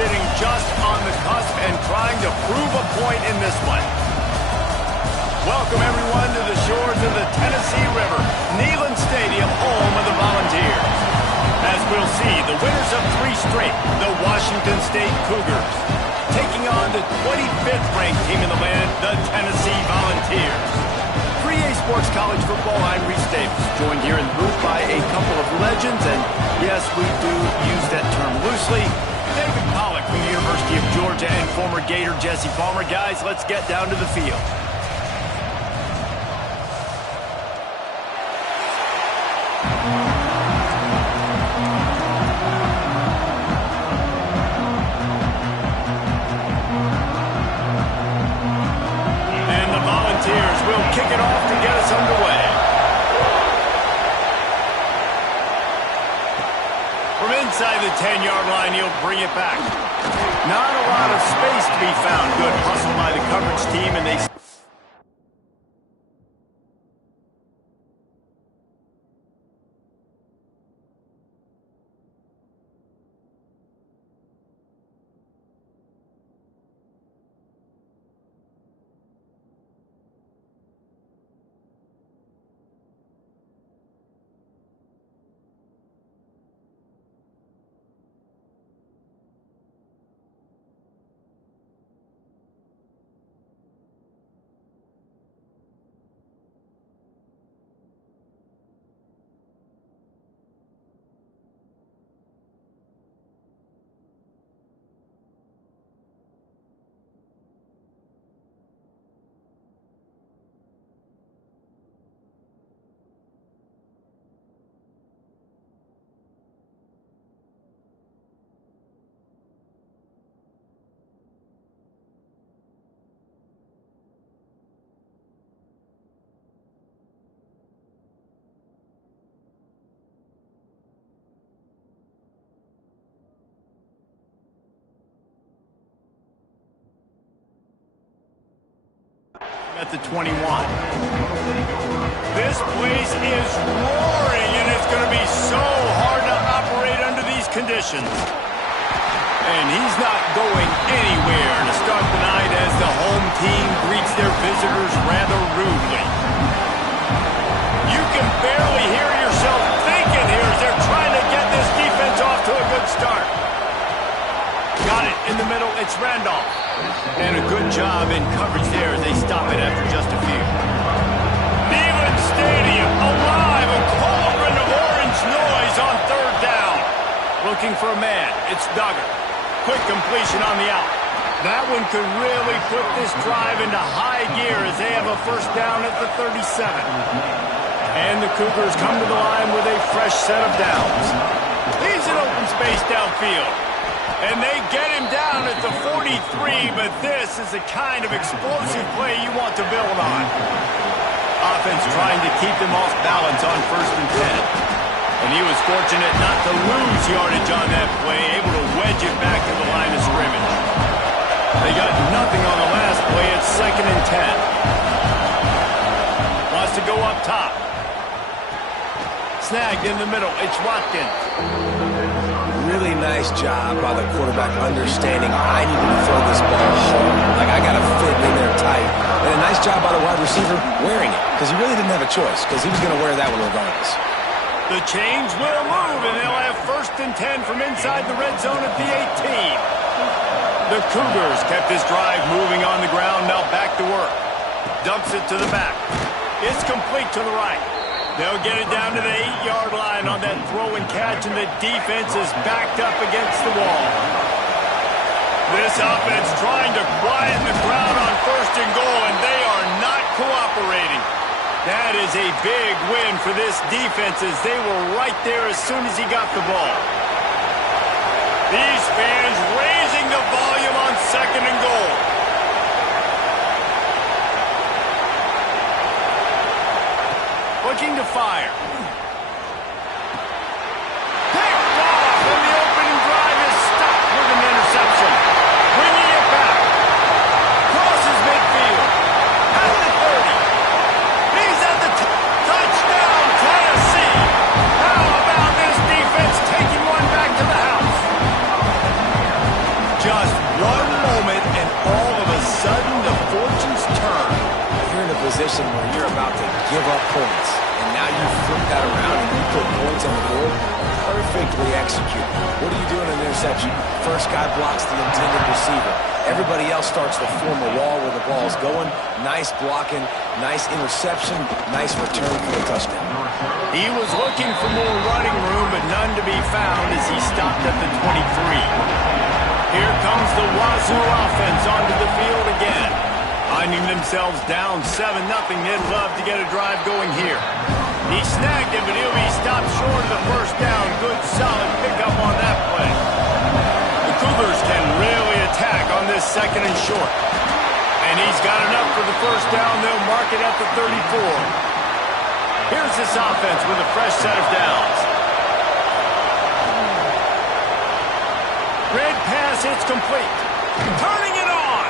sitting just on the cusp and trying to prove a point in this one. Welcome, everyone, to the shores of the Tennessee River, Neyland Stadium, home of the Volunteers. As we'll see, the winners of 3 straight, the Washington State Cougars, taking on the 25th ranked team in the land, the Tennessee Volunteers. For EA Sports College Football, I'm Reese Davis, joined here in the booth by a couple of legends, and yes, we do use that term loosely. David Pollack from the University of Georgia and former Gator Jesse Palmer. Guys, let's get down to the field. Kick it off to get us underway. From inside the 10-yard line, he'll bring it back. Not a lot of space to be found. Good hustle by the coverage team, and they... At the 21. This place is roaring, and it's going to be so hard to operate under these conditions. And he's not going anywhere to start the night as the home team greets their visitors rather rudely. You can barely hear yourself thinking here as they're trying to get this defense off to a good start. Got it in the middle. It's Randolph. And a good job in coverage there as they stop it after just a few. Neyland Stadium alive, a cauldron of orange noise on 3rd down. Looking for a man. It's Duggar. Quick completion on the out. That one could really put this drive into high gear as they have a 1st down at the 37. And the Cougars come to the line with a fresh set of downs. He's in open space downfield. And they get him down at the 43, but this is the kind of explosive play you want to build on. Offense trying to keep them off balance on 1st and 10. And he was fortunate not to lose yardage on that play, able to wedge it back to the line of scrimmage. They got nothing on the last play. It's 2nd and 10. Wants to go up top. Snagged in the middle. It's Watkins. Really nice job by the quarterback understanding I need to throw this ball home. Like, I got to fit in there tight. And a nice job by the wide receiver wearing it, because he really didn't have a choice, because he was going to wear that one regardless. The chains will move, and they'll have 1st and 10 from inside the red zone at the 18. The Cougars kept this drive moving on the ground, now back to work. Dumps it to the back. It's complete to the right. They'll get it down to the 8-yard line on that throw and catch, and the defense is backed up against the wall. This offense trying to quieten the crowd on 1st and goal, and they are not cooperating. That is a big win for this defense as they were right there as soon as he got the ball. These fans raising the volume on 2nd and goal. Looking to fire. Picked off, and the opening drive is stopped with an interception. Bringing it back. Crosses midfield. At the 30. He's at the touchdown, Tennessee. How about this defense taking one back to the house? Just one moment, and all of a sudden, the fortunes turn. You're in a position where you're about to give up points, and now you flip that around and you put points on the board. Perfectly executed. What do you do in an interception? First guy blocks the intended receiver. Everybody else starts to form a wall where the ball's going. Nice blocking, nice interception, nice return for the touchdown. He was looking for more running room, but none to be found as he stopped at the 23. Here comes the Wazoo offense onto the field again. Finding themselves down 7-0, they'd love to get a drive going here. He snagged him, but he'll be stopped short of the first down. Good, solid pickup on that play. The Cougars can really attack on this second and short. And he's got enough for the first down. They'll mark it at the 34. Here's this offense with a fresh set of downs. Red pass, it's complete. Turning it on.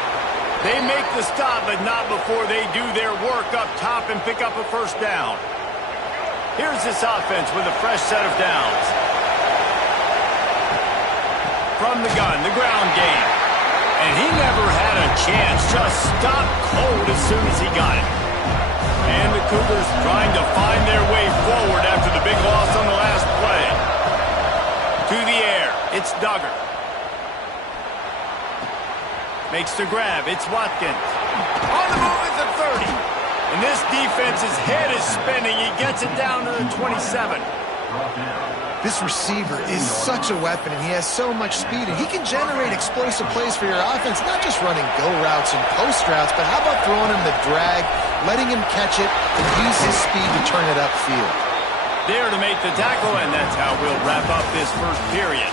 They make the stop, but not before they do their work up top and pick up a first down. Here's this offense with a fresh set of downs. From the gun, the ground game. And he never had a chance. Just stopped cold as soon as he got it. And the Cougars trying to find their way forward after the big loss on the last play. To the air, it's Duggar. Makes the grab, it's Watkins. On the move at the 30. And this defense's head is spinning. He gets it down to the 27. This receiver is such a weapon, and he has so much speed, and he can generate explosive plays for your offense, not just running go routes and post routes, but how about throwing him the drag, letting him catch it, and use his speed to turn it upfield. There to make the tackle, and that's how we'll wrap up this first period.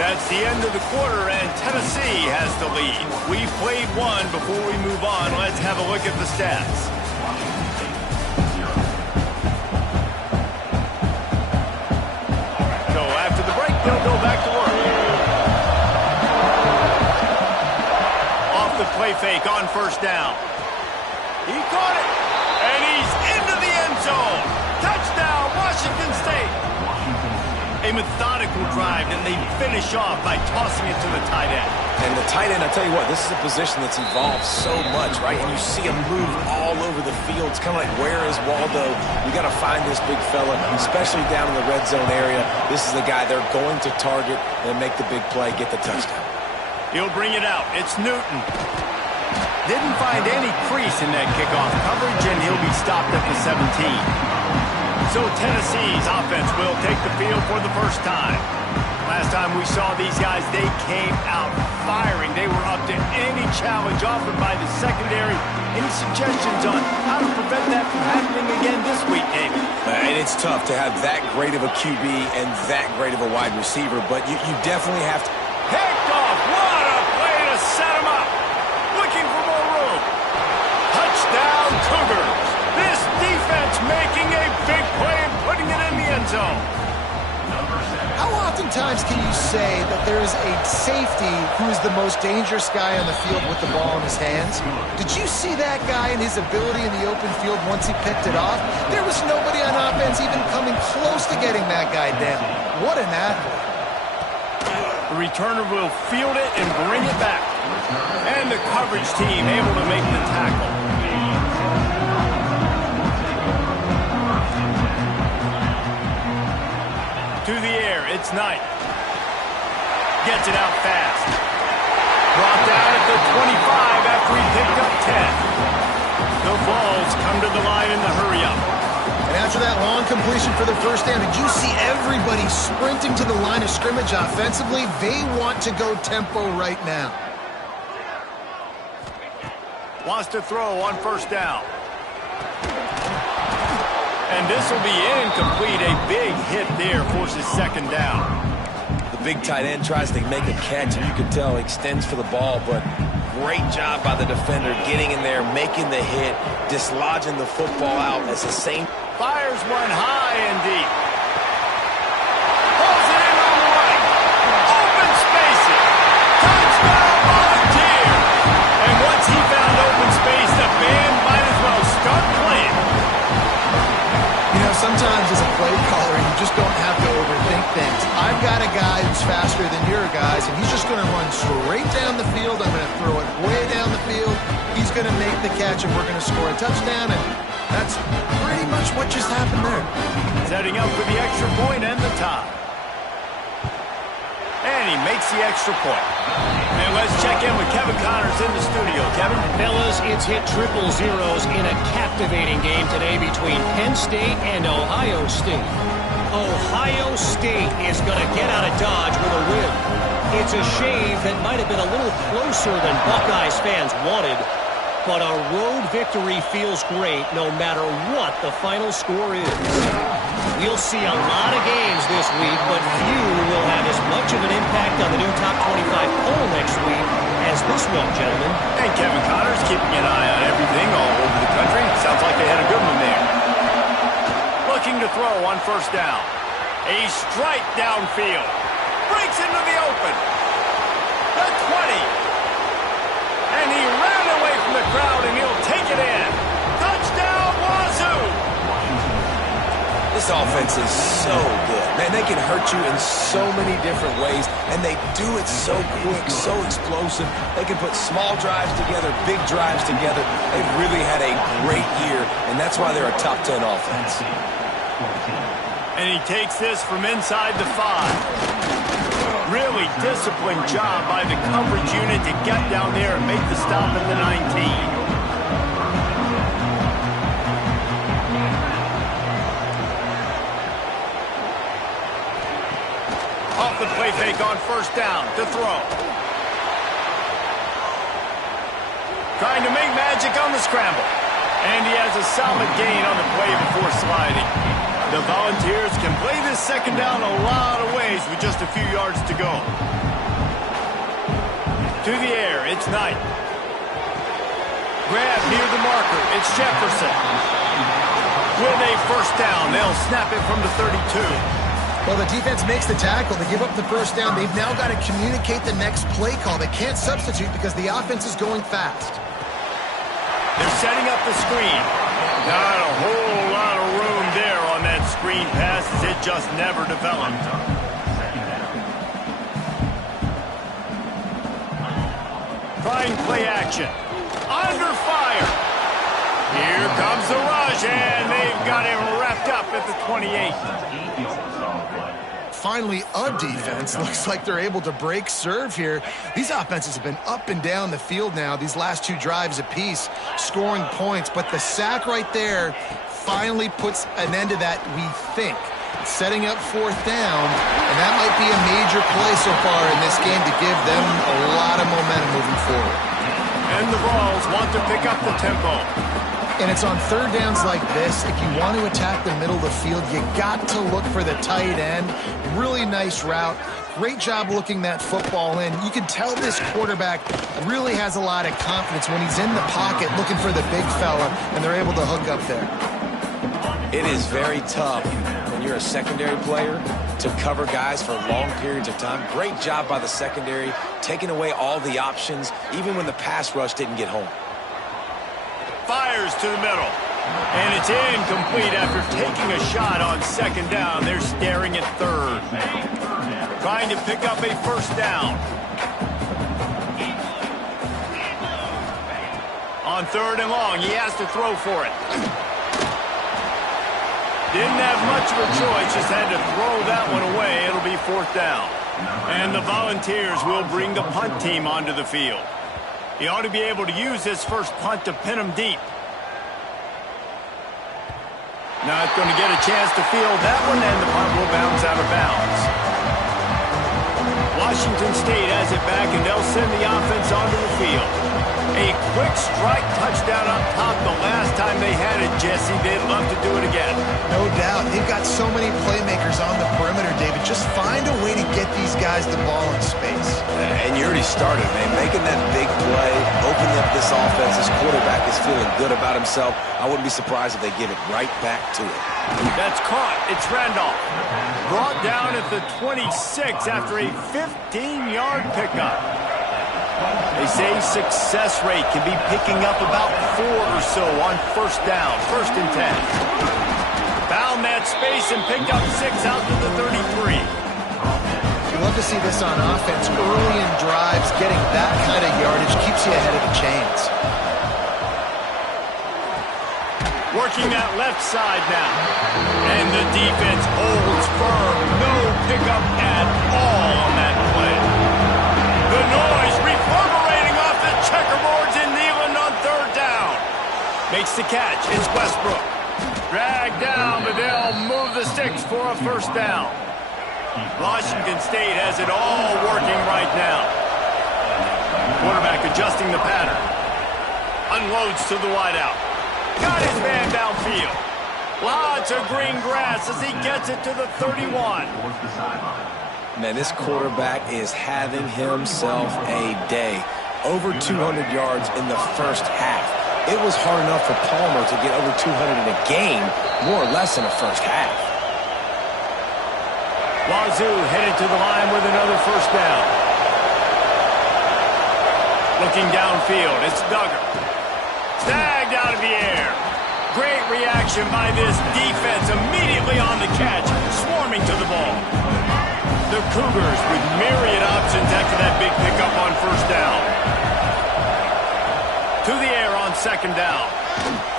That's the end of the quarter, and Tennessee has the lead. We've played one. Before we move on, let's have a look at the stats. So after the break, they'll go back to work. Off the play fake on first down. He caught it, and he's into the end zone. Touchdown, Washington State. A methodical drive, and they finish off by tossing it to the tight end. And the tight end, I tell you what, this is a position that's evolved so much, right? And you see him move all over the field. It's kind of like, where is Waldo? You got to find this big fella, especially down in the red zone area. This is the guy they're going to target and make the big play, get the touchdown. He'll bring it out. It's Newton. Didn't find any crease in that kickoff coverage, and he'll be stopped at the 17. So Tennessee's offense will take the field for the first time. Last time we saw these guys, they came out firing. They were up to any challenge offered by the secondary. Any suggestions on how to prevent that from happening again this week, David? And it's tough to have that great of a QB and that great of a wide receiver, but you definitely have to. Picked off. What a play to set him up. Looking for more room. Touchdown, Cougars. This defense making a big play and putting it in the end zone. How oftentimes can you say that there is a safety who is the most dangerous guy on the field with the ball in his hands? Did you see that guy and his ability in the open field once he picked it off? There was nobody on offense even coming close to getting that guy down. What an athlete. The returner will field it and bring it back. And the coverage team able to make the tackle. To the air, it's Knight. Gets it out fast. Brought down at the 25 after he picked up 10. The Vols come to the line in the hurry-up. And after that long completion for the first down, did you see everybody sprinting to the line of scrimmage offensively? They want to go tempo right now. Wants to throw on first down. And this will be incomplete. A big hit there forces second down. The big tight end tries to make a catch, and you can tell he extends for the ball, but great job by the defender getting in there, making the hit, dislodging the football out as the same. Fires one high and deep. Pulls it in on the right. Open spaces. Touchdown Volunteer. And once he found open space, the band might as well start playing. You know, sometimes as a play caller, you just don't have to overthink things. I've got a guy who's faster than your guys, and he's just going to run straight down the field. I'm going to throw it way down the field. He's going to make the catch, and we're going to score a touchdown, and that's pretty much what just happened there. Setting up for the extra point and the tie. And he makes the extra point. And let's check in with Kevin Connors in the studio. Kevin? Fellas, it's hit triple zeros in a captivating game today between Penn State and Ohio State. Ohio State is going to get out of Dodge with a win. It's a shave that might have been a little closer than Buckeyes fans wanted, but a road victory feels great no matter what the final score is. We'll see a lot of games this week, but few will have as much of an impact on the new top 25 poll next week as this one, gentlemen. And Kevin Connors keeping an eye on everything all over the country. Sounds like they had a good one there. Looking to throw on first down. A strike downfield. Breaks into the open. The 20. And he ran away from the crowd, and he'll take it in. Touchdown, Wazoo! This offense is so good. Man, they can hurt you in so many different ways, and they do it so quick, so explosive. They can put small drives together, big drives together. They've really had a great year, and that's why they're a top 10 offense. And he takes this from inside the 5. Really disciplined job by the coverage unit to get down there and make the stop at the 19. Off the play fake on first down to throw. Trying to make magic on the scramble. And he has a solid gain on the play before sliding. The Volunteers can play this second down a lot of ways with just a few yards to go. To the air, it's Knight. Grab near the marker, it's Jefferson. With a first down, they'll snap it from the 32. Well, the defense makes the tackle. They give up the first down. They've now got to communicate the next play call. They can't substitute because the offense is going fast. They're setting up the screen. Not a whole lot of room there on that screen pass as it just never developed. Trying play action. Under fire. Here comes the rush, and they've got him wrapped up at the 28. Finally, a defense. Looks like they're able to break serve here. These offenses have been up and down the field now, these last two drives apiece, scoring points. But the sack right there finally puts an end to that, we think. Setting up fourth down, and that might be a major play so far in this game to give them a lot of momentum moving forward. And the Vols want to pick up the tempo. And it's on third downs like this. If you want to attack the middle of the field, you got to look for the tight end. Really nice route. Great job looking that football in. You can tell this quarterback really has a lot of confidence when he's in the pocket looking for the big fella, and they're able to hook up there. It is very tough when you're a secondary player to cover guys for long periods of time. Great job by the secondary, taking away all the options, even when the pass rush didn't get home. Fires to the middle. And it's incomplete after taking a shot on second down. They're staring at third. Trying to pick up a first down. On third and long, he has to throw for it. Didn't have much of a choice, just had to throw that one away. It'll be fourth down. And the Volunteers will bring the punt team onto the field. He ought to be able to use his first punt to pin him deep. Not going to get a chance to field that one, and the punt will bounce out of bounds. Washington State has it back, and they'll send the offense onto the field. A quick strike touchdown up top the last time they had it, Jesse. They'd love to do it again. No doubt. They've got so many playmakers on the perimeter, David. Just find a way to get these guys the ball in space. And you already started, man. Making that big play, opening up this offense. This quarterback is feeling good about himself. I wouldn't be surprised if they give it right back to him. That's caught. It's Randolph. Brought down at the 26 after a 15-yard pickup. They say success rate can be picking up about 4 or so on first down, 1st and 10. Found that space and picked up 6 out to the 33. love to see this on offense. Early in drives, getting that kind of yardage keeps you ahead of the chains. Working that left side now. And the defense holds firm. No pickup at all on that play. The noise reverberating off the checkerboards in Neyland on third down. Makes the catch. It's Westbrook. Dragged down, but they'll move the sticks for a first down. Washington State has it all working right now. Quarterback adjusting the pattern. Unloads to the wideout. Got his man downfield. Lots of green grass as he gets it to the 31. Man, this quarterback is having himself a day. Over 200 yards in the first half. It was hard enough for Palmer to get over 200 in a game, more or less in the first half. Wazoo headed to the line with another first down. Looking downfield, it's Duggar. Snagged out of the air. Great reaction by this defense immediately on the catch, swarming to the ball. The Cougars with myriad options after that big pickup on first down. To the air on second down.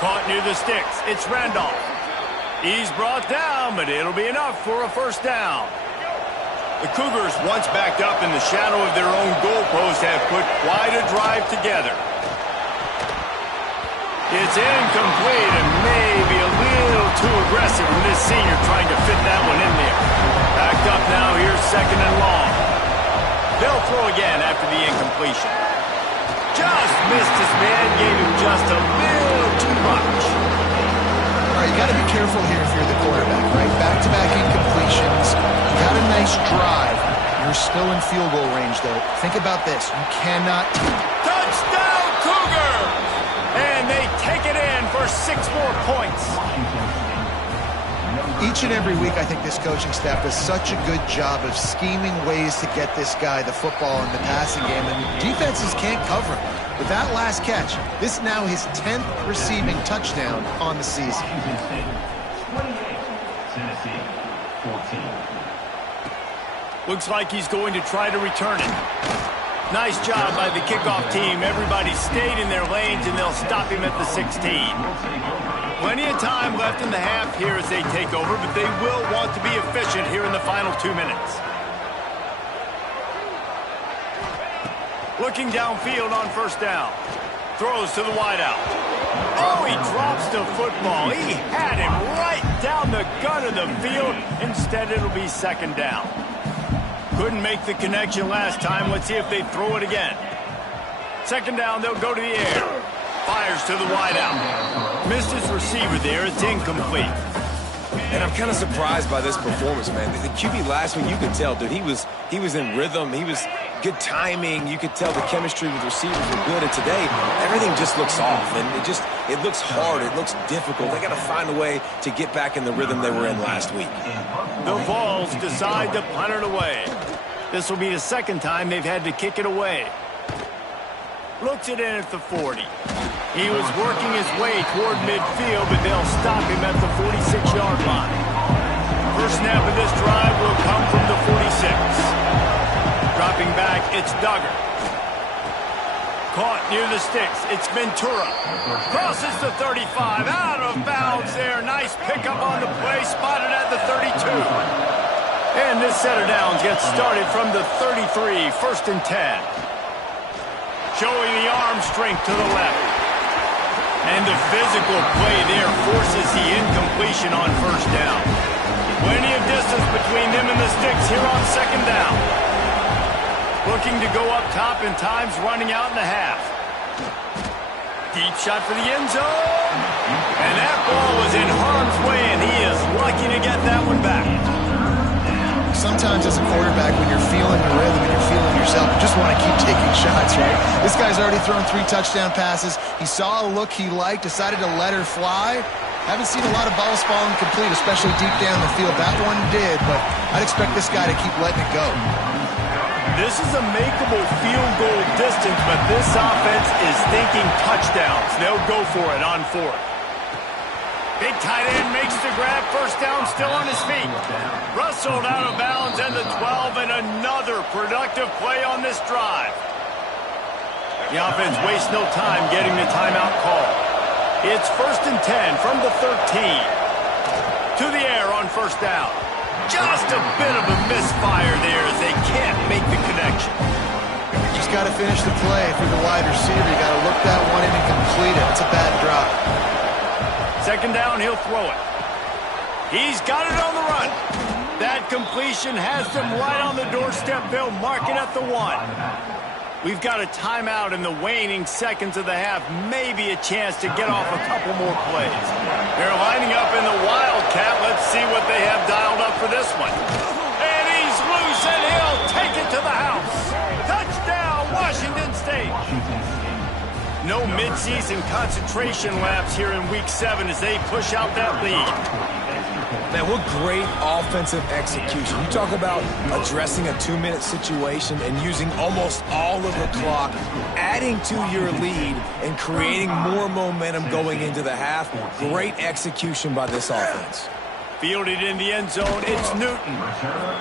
Caught near the sticks. It's Randolph. He's brought down, but it'll be enough for a first down. The Cougars, once backed up in the shadow of their own goalpost, have put quite a drive together. It's incomplete and maybe a little too aggressive from this senior trying to fit that one in there. Backed up now, here's second and long. They'll throw again after the incompletion. Just missed his man, gave him just a little too much. All right, you got to be careful here if you're the quarterback, right? Back-to-back incompletions. You got a nice drive. You're still in field goal range, though. Think about this. You cannot... Touchdown, Cougars! And they take it in for 6 more points. Each and every week, I think this coaching staff does such a good job of scheming ways to get this guy the football in the passing game, and defenses can't cover him. With that last catch, this is now his 10th receiving touchdown on the season. Looks like he's going to try to return it. Nice job by the kickoff team. Everybody stayed in their lanes, and they'll stop him at the 16. Plenty of time left in the half here as they take over, but they will want to be efficient here in the final 2 minutes. Looking downfield on first down. Throws to the wideout. Oh, he drops the football. He had him right down the gut of the field. Instead, it'll be second down. Couldn't make the connection last time. Let's see if they throw it again. Second down, they'll go to the air. Fires to the wideout. Missed his receiver there. It's incomplete. And I'm kind of surprised by this performance, man. The QB last week, you could tell, dude, he was in rhythm. He was good timing. You could tell the chemistry with receivers were good. And today, everything just looks off. And it looks hard. It looks difficult. They got to find a way to get back in the rhythm they were in last week. The Vols decide to punt it away. This will be the second time they've had to kick it away. Looks it in at the 40. He was working his way toward midfield, but they'll stop him at the 46-yard line. First snap of this drive will come from the 46. Dropping back, it's Duggar. Caught near the sticks, it's Ventura. Crosses the 35, out of bounds there. Nice pickup on the play, spotted at the 32. And this set of downs gets started from the 33, first and 10. Showing the arm strength to the left. And the physical play there forces the incompletion on first down. Plenty of distance between them and the sticks here on second down. Looking to go up top and time's running out in the half. Deep shot for the end zone. And that ball was in harm's way, and he is lucky to get that one back. Sometimes as a quarterback, when you're feeling the rhythm and you're feeling yourself, you just want to keep taking shots, right? This guy's already thrown 3 touchdown passes. He saw a look he liked, decided to let her fly. Haven't seen a lot of balls falling complete, especially deep down the field. That one did, but I'd expect this guy to keep letting it go. This is a makeable field goal distance, but this offense is thinking touchdowns. They'll go for it on 4th. Big tight end makes the grab. First down, still on his feet. Rustled out of bounds and the 12, and another productive play on this drive. The offense wastes no time getting the timeout call. It's 1st and 10 from the 13. To the air on first down. Just a bit of a misfire there as they can't make the connection. Just got to finish the play if you're the wide receiver. You got to look that one in and complete it. It's a bad drop. 2nd down, he'll throw it. He's got it on the run. That completion has them right on the doorstep. They'll mark it at the 1. We've got a timeout in the waning seconds of the half. Maybe a chance to get off a couple more plays. They're lining up in the Wildcat. Let's see what they have dialed up for this one. And he's loose, and he'll take it to the house. Touchdown, Washington State. No midseason concentration laps here in Week 7 as they push out that lead. Man, what great offensive execution. You talk about addressing a 2-minute situation and using almost all of the clock, adding to your lead and creating more momentum going into the half. Great execution by this offense. Fielded in the end zone, it's Newton.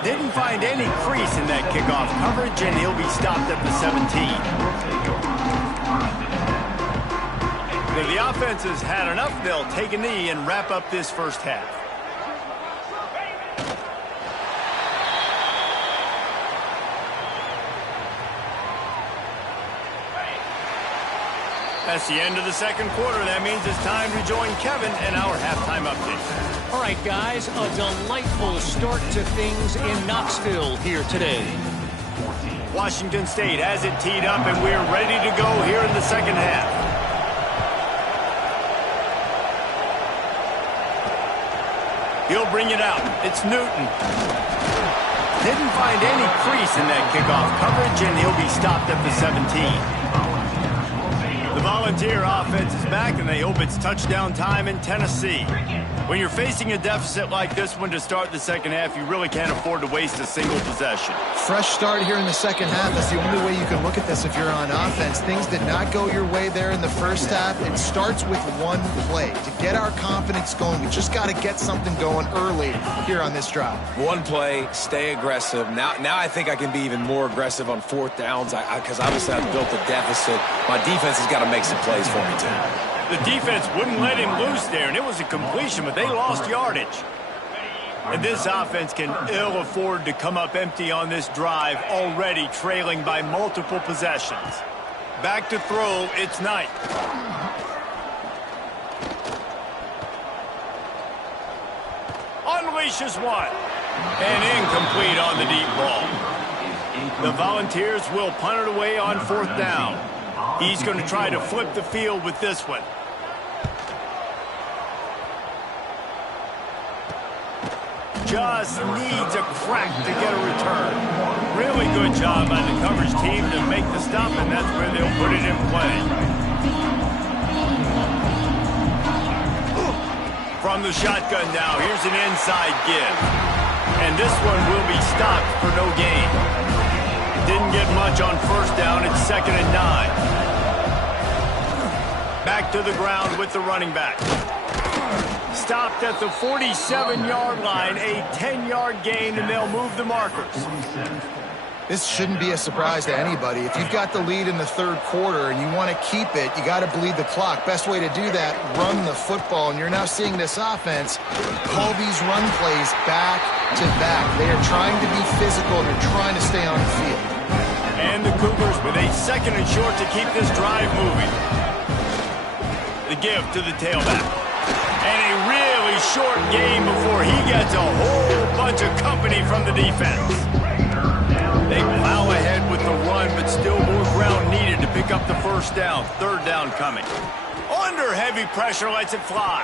Didn't find any crease in that kickoff coverage, and he'll be stopped at the 17. If the offense has had enough, they'll take a knee and wrap up this first half. That's the end of the 2nd quarter. That means it's time to join Kevin and our halftime update. All right, guys, a delightful start to things in Knoxville here today. Washington State has it teed up, and we're ready to go here in the 2nd half. He'll bring it out. It's Newton. Didn't find any crease in that kickoff coverage, and he'll be stopped at the 17. The Volunteer offense is back, and they hope it's touchdown time in Tennessee. When you're facing a deficit like this one to start the 2nd half, you really can't afford to waste a single possession. Fresh start here in the 2nd half. That's the only way you can look at this if you're on offense. Things did not go your way there in the first half. It starts with one play. To get our confidence going, we just got to get something going early here on this drive. One play, stay aggressive. Now I think I can be even more aggressive on 4th downs because obviously I've built a deficit. My defense has got to make some plays for me, too. The defense wouldn't let him loose there, and it was a completion, but they lost yardage. And this offense can ill afford to come up empty on this drive, already trailing by multiple possessions. Back to throw, it's Knight. Unleashes one. And incomplete on the deep ball. The Volunteers will punt it away on 4th down. He's going to try to flip the field with this one. Just needs a crack to get a return. Really good job by the coverage team to make the stop, and that's where they'll put it in play. From the shotgun now, here's an inside give. And this one will be stopped for no gain. Didn't get much on 1st down. It's 2nd and 9. Back to the ground with the running back. Stopped at the 47-yard line, a 10-yard gain, and they'll move the markers. This shouldn't be a surprise to anybody. If you've got the lead in the 3rd quarter and you want to keep it, you got to bleed the clock. Best way to do that, run the football. And you're now seeing this offense call these run plays back to back. They are trying to be physical. They're trying to stay on the field. And the Cougars with a 2nd and short to keep this drive moving. The give to the tailback. And a really short game before he gets a whole bunch of company from the defense. They plow ahead with the run, but still more ground needed to pick up the 1st down. 3rd down coming. Under heavy pressure, lets it fly.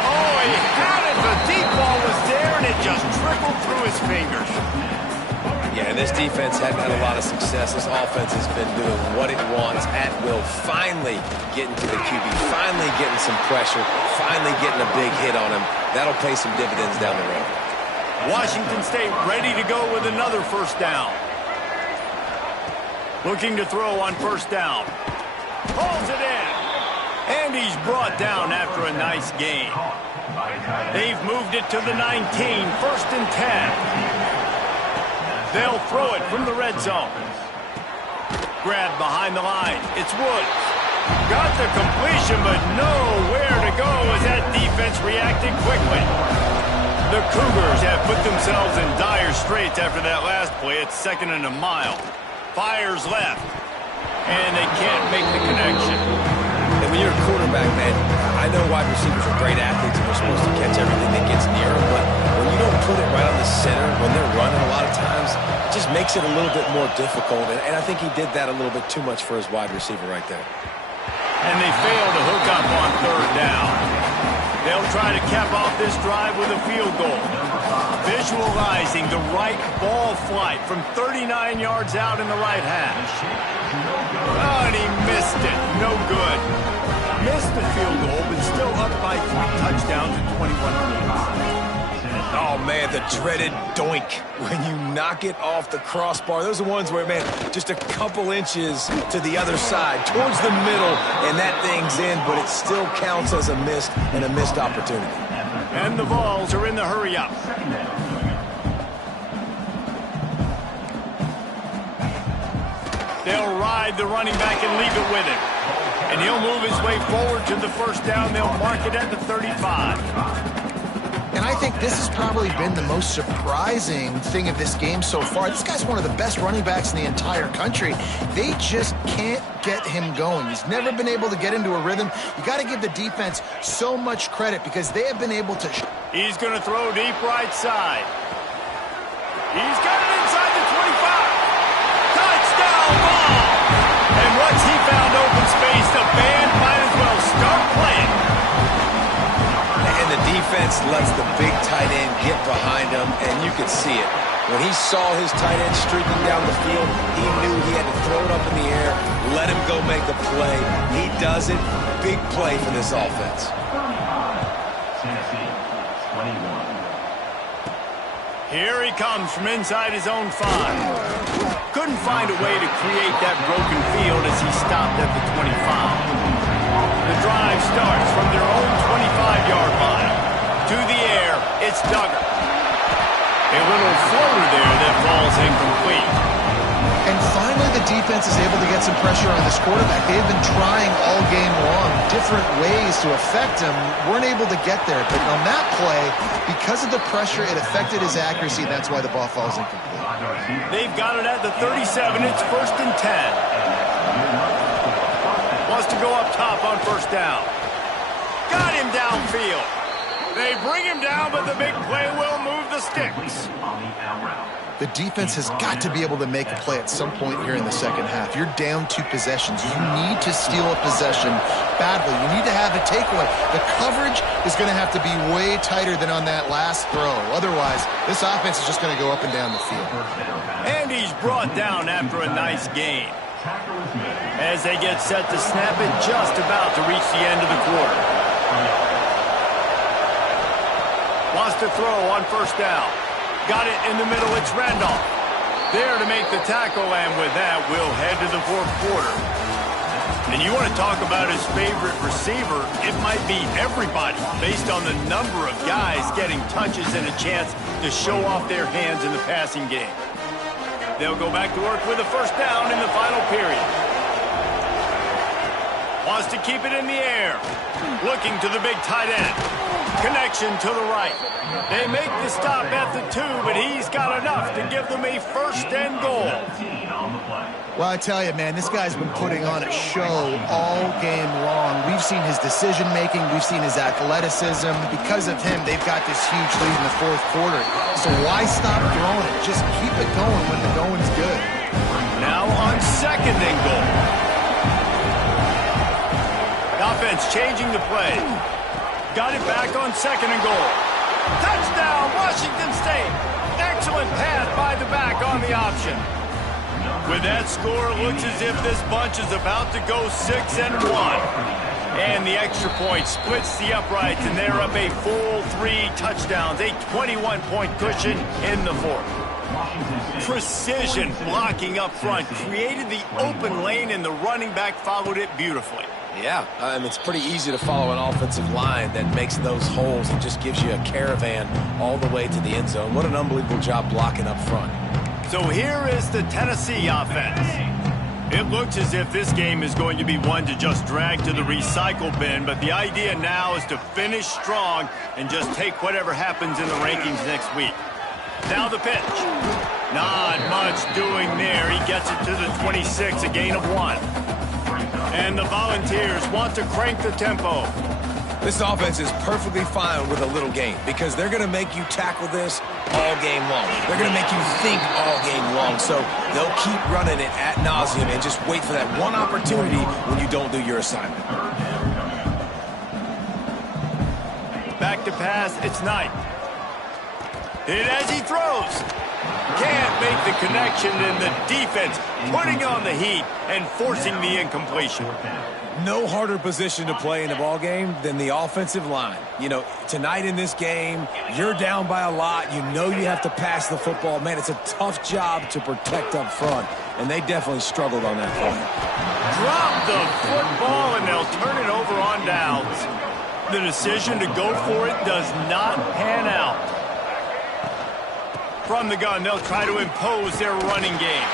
Oh, he had it. The deep ball was there, and it just trickled through his fingers. Yeah, and this defense hadn't had a lot of success. This offense has been doing what it wants at will. Finally getting to the QB, finally getting some pressure, finally getting a big hit on him. That'll pay some dividends down the road. Washington State ready to go with another 1st down. Looking to throw on 1st down. Pulls it in. And he's brought down after a nice gain. They've moved it to the 19, 1st and 10. They'll throw it from the red zone. Grabbed behind the line. It's Woods. Got the completion, but nowhere to go as that defense reacted quickly. The Cougars have put themselves in dire straits after that last play. It's 2nd and a mile. Fires left. And they can't make the connection. And when you're a quarterback, man, I know wide receivers are great athletes and they're supposed to catch everything that gets near them, but when you don't put it right on the center, when they're running a lot of times, it just makes it a little bit more difficult. And I think he did that a little bit too much for his wide receiver right there. And they fail to hook up on 3rd down. They'll try to cap off this drive with a field goal. Visualizing the right ball flight from 39 yards out in the right hash. Oh, and he missed it. No good. Missed the field goal, but still up by 3 touchdowns and 21 points. Oh, man, the dreaded doink when you knock it off the crossbar. Those are ones where, man, just a couple inches to the other side, towards the middle, and that thing's in, but it still counts as a missed and a missed opportunity. And the Vols are in the hurry-up. They'll ride the running back and leave it with him. And he'll move his way forward to the 1st down. They'll mark it at the 35. And I think this has probably been the most surprising thing of this game so far. This guy's one of the best running backs in the entire country. They just can't get him going. He's never been able to get into a rhythm. You got to give the defense so much credit because they have been able to... He's going to throw deep right side. He's got it inside the 25. Touchdown ball! And once he found open space, the band might as well start playing. And the defense lets the big tight end get behind him, and you could see it. When he saw his tight end streaking down the field, he knew he had to throw it up in the air, let him go make a play. He does it. Big play for this offense. Here he comes from inside his own 5. Couldn't find a way to create that broken field as he stopped at the 25. The drive starts from their own 25-yard line. To the air, it's Duggar. A little floater there that falls incomplete. And finally, the defense is able to get some pressure on this quarterback. They've been trying all game long different ways to affect him. Weren't able to get there. But on that play, because of the pressure, it affected his accuracy. That's why the ball falls incomplete. They've got it at the 37. It's 1st and 10. Wants to go up top on 1st down. Got him downfield. They bring him down, but the big play will move the sticks. The defense has got to be able to make a play at some point here in the second half. You're down 2 possessions. You need to steal a possession badly. You need to have a takeaway. The coverage is going to have to be way tighter than on that last throw. Otherwise, this offense is just going to go up and down the field. And he's brought down after a nice gain. As they get set to snap it, just about to reach the end of the quarter. Wants to throw on 1st down. Got it in the middle, it's Randolph. There to make the tackle, and with that, we'll head to the 4th quarter. And you want to talk about his favorite receiver, it might be everybody, based on the number of guys getting touches and a chance to show off their hands in the passing game. They'll go back to work with a 1st down in the final period. Wants to keep it in the air. Looking to the big tight end. Connection to the right. They make the stop at the 2, but he's got enough to give them a 1st and goal. Well, I tell you, man, this guy's been putting on a show all game long. We've seen his decision-making. We've seen his athleticism. Because of him, they've got this huge lead in the 4th quarter. So why stop throwing it? Just keep it going when the going's good. Now on 2nd and goal. Offense changing the play. Got it back on 2nd and goal. Touchdown, Washington State. Excellent pass by the back on the option. With that score, it looks as if this bunch is about to go 6-1. And the extra point splits the uprights, and they're up a full 3 touchdowns, a 21-point cushion in the 4th. Precision blocking up front created the open lane, and the running back followed it beautifully. Yeah, it's pretty easy to follow an offensive line that makes those holes and just gives you a caravan all the way to the end zone. What an unbelievable job blocking up front. So here is the Tennessee offense. It looks as if this game is going to be one to just drag to the recycle bin, but the idea now is to finish strong and just take whatever happens in the rankings next week. Now the pitch. Not much doing there. He gets it to the 26, a gain of 1. And the Volunteers want to crank the tempo. This offense is perfectly fine with a little game because they're going to make you tackle this all game long. They're going to make you think all game long. So they'll keep running it ad nauseum and just wait for that one opportunity when you don't do your assignment. Back to pass, it's Knight. Hit as he throws. Can't make the connection, and the defense putting on the heat and forcing the incompletion. No harder position to play in the ball game than the offensive line. You know, tonight in this game, you're down by a lot. You know you have to pass the football. Man, it's a tough job to protect up front, and they definitely struggled on that play. Drop the football, and they'll turn it over on downs. The decision to go for it does not pan out. From the gun, they'll try to impose their running game.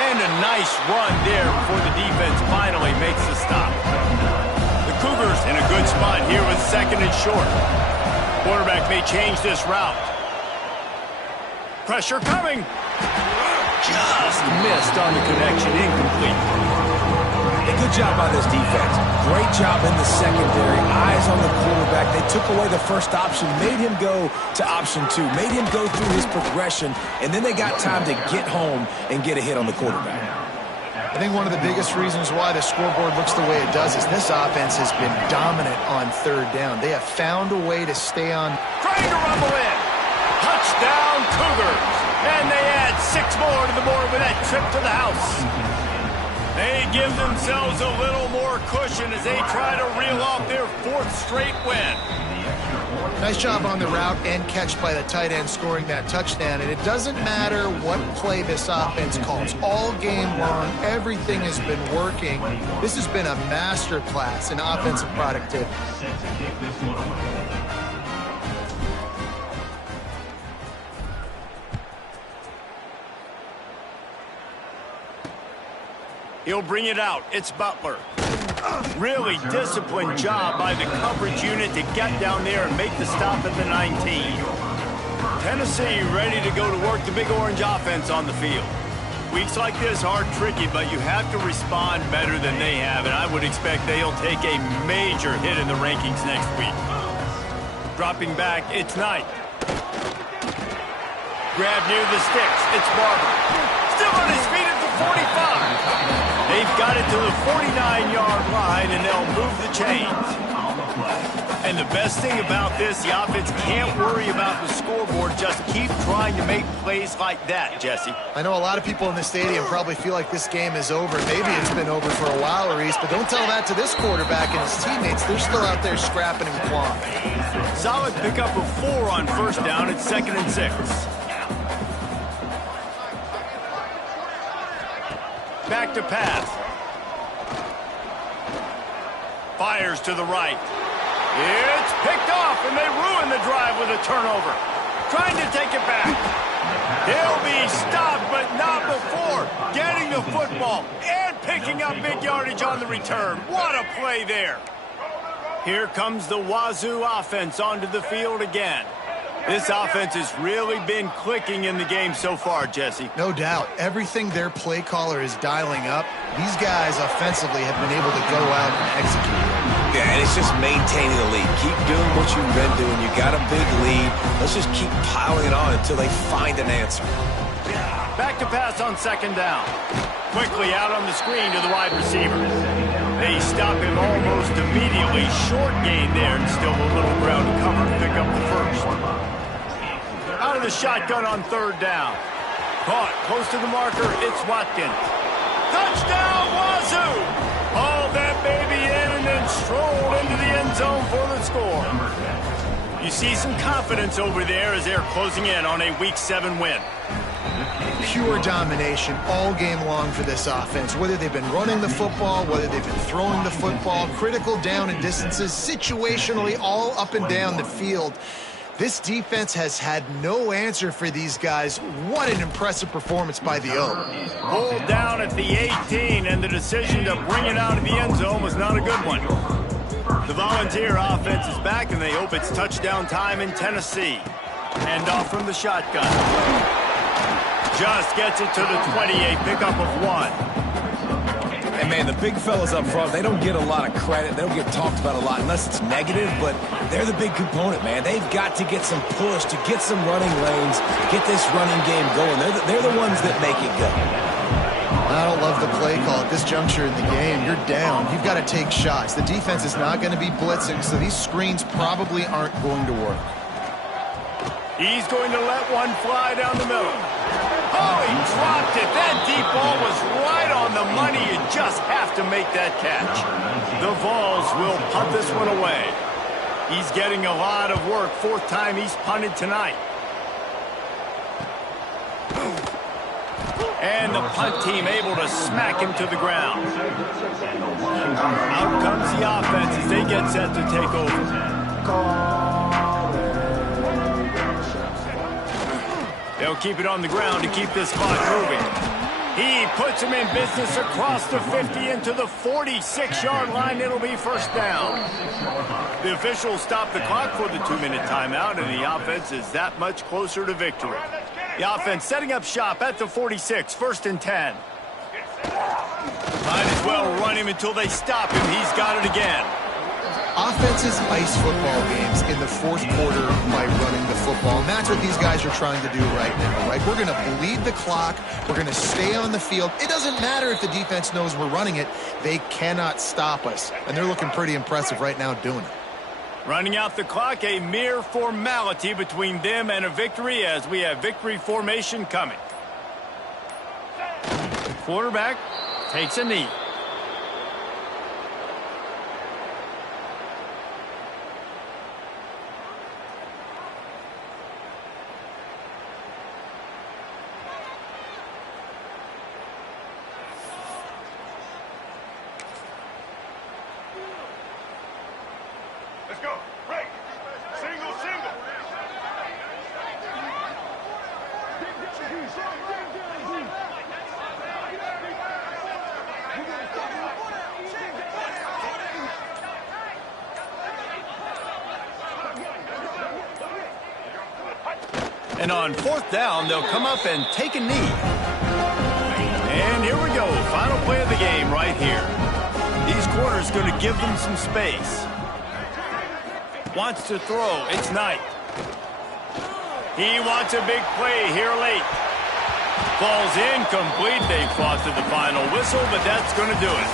And a nice run there before the defense finally makes the stop. The Cougars in a good spot here with 2nd and short. Quarterback may change this route. Pressure coming. Just missed on the connection, incomplete. Good job by this defense. Great job in the secondary. Eyes on the quarterback. They took away the first option, made him go to option 2, made him go through his progression, and then they got time to get home and get a hit on the quarterback. I think one of the biggest reasons why the scoreboard looks the way it does is this offense has been dominant on 3rd down. They have found a way to stay on. Trying to rumble in. Touchdown, Cougars. And they add 6 more to the board with that trip to the house. They give themselves a little more cushion as they try to reel off their 4th straight win. Nice job on the route and catch by the tight end scoring that touchdown. And it doesn't matter what play this offense calls. All game long, everything has been working. This has been a master class in offensive productivity. He'll bring it out. It's Butler. Really disciplined job by the coverage unit to get down there and make the stop at the 19. Tennessee ready to go to work the Big Orange offense on the field. Weeks like this are tricky, but you have to respond better than they have, and I would expect they'll take a major hit in the rankings next week. Dropping back, it's Knight. Grab near the sticks. It's Barber. Still on his feet at the 45. They've got it to the 49-yard line, and they'll move the chains. And the best thing about this, the offense can't worry about the scoreboard. Just keep trying to make plays like that, Jesse. I know a lot of people in the stadium probably feel like this game is over. Maybe it's been over for a while, Reese, but don't tell that to this quarterback and his teammates. They're still out there scrapping and clawing. Solid pickup of 4 on 1st down. It's 2nd and 6. Back to pass. Fires to the right. It's picked off, and they ruin the drive with a turnover. Trying to take it back. He'll be stopped, but not before getting the football and picking up big yardage on the return. What a play there. Here comes the Wazoo offense onto the field again. This offense has really been clicking in the game so far, Jesse. No doubt. Everything their play caller is dialing up, these guys offensively have been able to go out and execute. Yeah, and it's just maintaining the lead. Keep doing what you've been doing. You got a big lead. Let's just keep piling it on until they find an answer. Back to pass on 2nd down. Quickly out on the screen to the wide receiver. They stop him almost immediately. Short gain there, and still a little ground to cover to pick up the 1st. Out of the shotgun on 3rd down. Caught close to the marker. It's Watkins. Touchdown, Wazoo! Hauled that baby in and then strolled into the end zone for the score. You see some confidence over there as they're closing in on a Week 7 win. pure domination all game long for this offense. Whether they've been running the football, whether they've been throwing the football, critical down and distances, situationally all up and down the field. This defense has had no answer for these guys. What an impressive performance by the O. Pulled down at the 18, and the decision to bring it out of the end zone was not a good one. The Volunteer offense is back, and they hope it's touchdown time in Tennessee. Hand off from the shotgun. Just gets it to the 28, pickup of 1. And, man, the big fellas up front, they don't get a lot of credit. They don't get talked about a lot unless it's negative, but they're the big component, man. They've got to get some push, to get some running lanes, get this running game going. They're the ones that make it go. I don't love the play call at this juncture in the game. You're down. You've got to take shots. The defense is not going to be blitzing, so these screens probably aren't going to work. He's going to let one fly down the middle. Oh, he dropped it. That deep ball was right on the money. You just have to make that catch. The Vols will punt this one away. He's getting a lot of work. 4th time he's punted tonight. And the punt team able to smack him to the ground. Out comes the offense as they get set to take over. They'll keep it on the ground to keep this clock moving. He puts him in business across the 50 into the 46-yard line. It'll be 1st down. The officials stop the clock for the 2-minute timeout, and the offense is that much closer to victory. The offense setting up shop at the 46, 1st and 10. Might as well run him until they stop him. He's got it again. Offenses ice football games in the 4th quarter by running the football, and that's what these guys are trying to do right now, right? We're going to bleed the clock. We're going to stay on the field. It doesn't matter if the defense knows we're running it. They cannot stop us, and they're looking pretty impressive right now doing it. Running out the clock, a mere formality between them and a victory as we have victory formation coming. The quarterback takes a knee. Let's go. Break. Single, single. And on 4th down, they'll come up and take a knee. And here we go. Final play of the game right here. These corners going to give them some space. Wants to throw. It's Knight. He wants a big play here late. Falls incomplete. They fought to the final whistle, but that's going to do it.